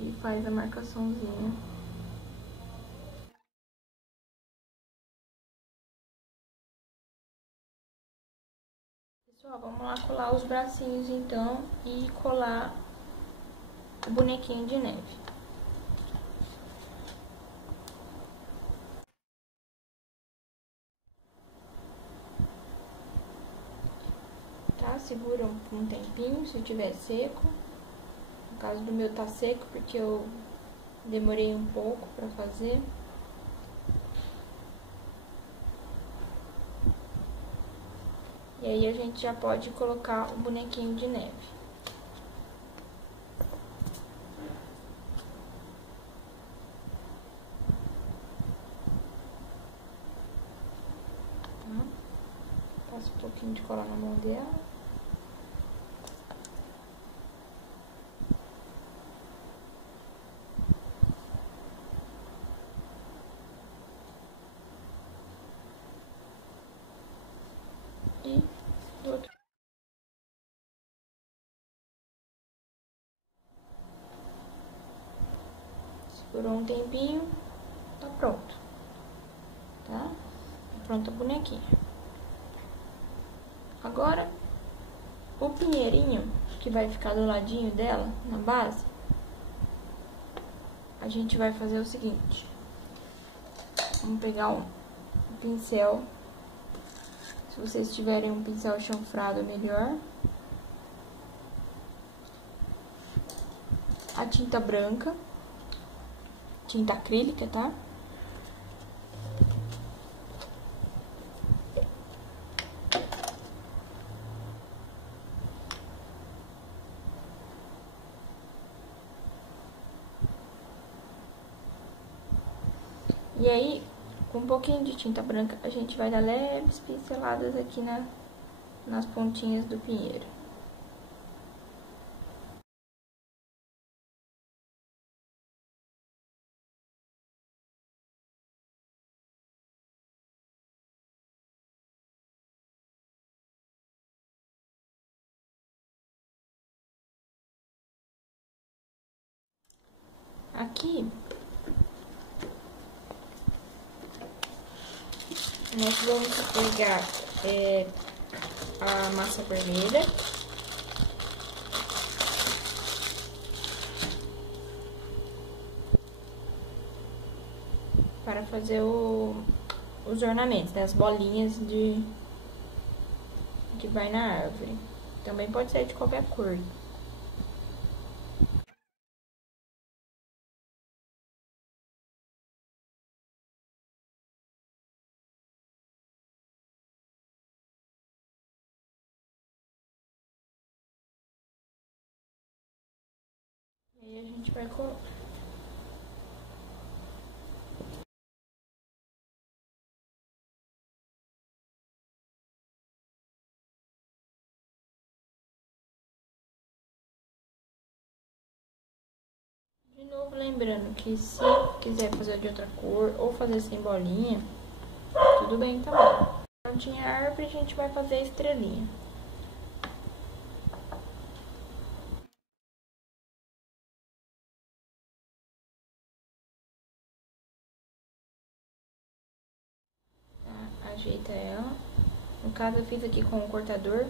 e faz a marcaçãozinha. Pessoal, vamos lá colar os bracinhos então e colar o bonequinho de neve. Tá? Segura um tempinho, se tiver seco. No caso do meu tá seco porque eu demorei um pouco pra fazer. E aí a gente já pode colocar o bonequinho de neve. Tá? Passa um pouquinho de cola na mão dela. Durou um tempinho, tá pronto, tá? Tá pronta a bonequinha. Agora, o pinheirinho que vai ficar do ladinho dela, na base, a gente vai fazer o seguinte. Vamos pegar um pincel. Se vocês tiverem um pincel chanfrado, é melhor. A tinta branca, tinta acrílica, tá? E aí, com um pouquinho de tinta branca, a gente vai dar leves pinceladas aqui nas pontinhas do pinheiro. Aqui, nós vamos pegar a massa vermelha. Para fazer os ornamentos, né? As bolinhas que vai na árvore. Também pode ser de qualquer cor. E aí a gente vai colocar. De novo, lembrando que se quiser fazer de outra cor ou fazer sem bolinha, tudo bem também. Prontinha a árvore, a gente vai fazer a estrelinha. Tá? Ajeita ela. No caso, eu fiz aqui com o cortador.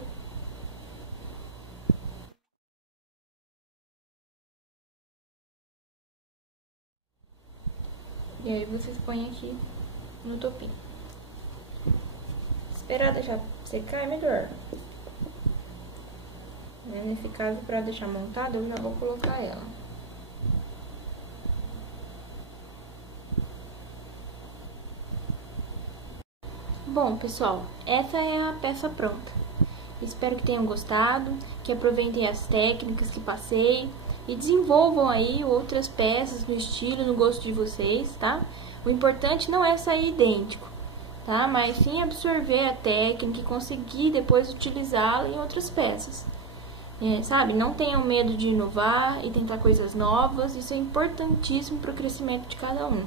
E aí vocês põem aqui no topinho. Esperar deixar secar é melhor. Nesse caso, para deixar montada, eu já vou colocar ela. Bom, pessoal, essa é a peça pronta. Espero que tenham gostado, que aproveitem as técnicas que passei e desenvolvam aí outras peças no estilo, no gosto de vocês, tá? O importante não é sair idêntico, tá? Mas sim absorver a técnica e conseguir depois utilizá-la em outras peças. Sabe? Não tenham medo de inovar e tentar coisas novas, isso é importantíssimo para o crescimento de cada um.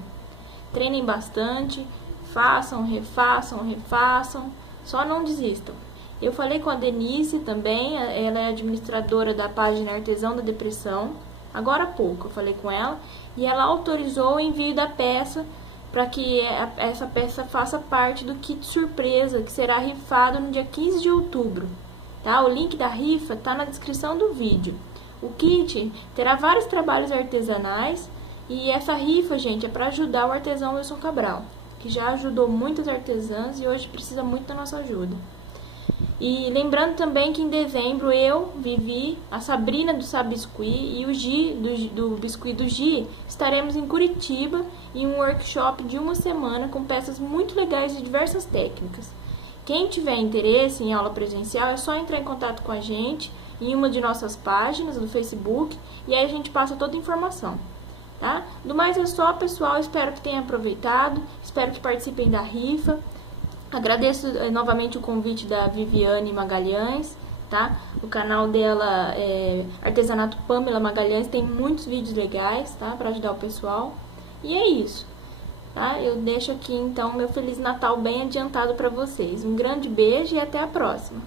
Treinem bastante, façam, refaçam, só não desistam. Eu falei com a Denise também, ela é administradora da página Artesão da Depressão, agora há pouco eu falei com ela, e ela autorizou o envio da peça para que essa peça faça parte do kit surpresa, que será rifado no dia 15 de outubro. Tá? O link da rifa está na descrição do vídeo. O kit terá vários trabalhos artesanais, e essa rifa, gente, é para ajudar o artesão Wilson Cabral, que já ajudou muitas artesãs e hoje precisa muito da nossa ajuda. E lembrando também que em dezembro eu, Vivi, a Sabrina do Sabiscuit e o Gi, do Biscuit do Gi, estaremos em Curitiba em um workshop de uma semana com peças muito legais de diversas técnicas. Quem tiver interesse em aula presencial é só entrar em contato com a gente em uma de nossas páginas do Facebook e aí a gente passa toda a informação. Tá? Do mais é só, pessoal, espero que tenham aproveitado, espero que participem da rifa. Agradeço novamente o convite da Viviane Magalhães, tá? O canal dela é Artesanato Pamela Magalhães, tem muitos vídeos legais, tá? Para ajudar o pessoal. E é isso, tá? Eu deixo aqui então meu Feliz Natal bem adiantado para vocês. Um grande beijo e até a próxima!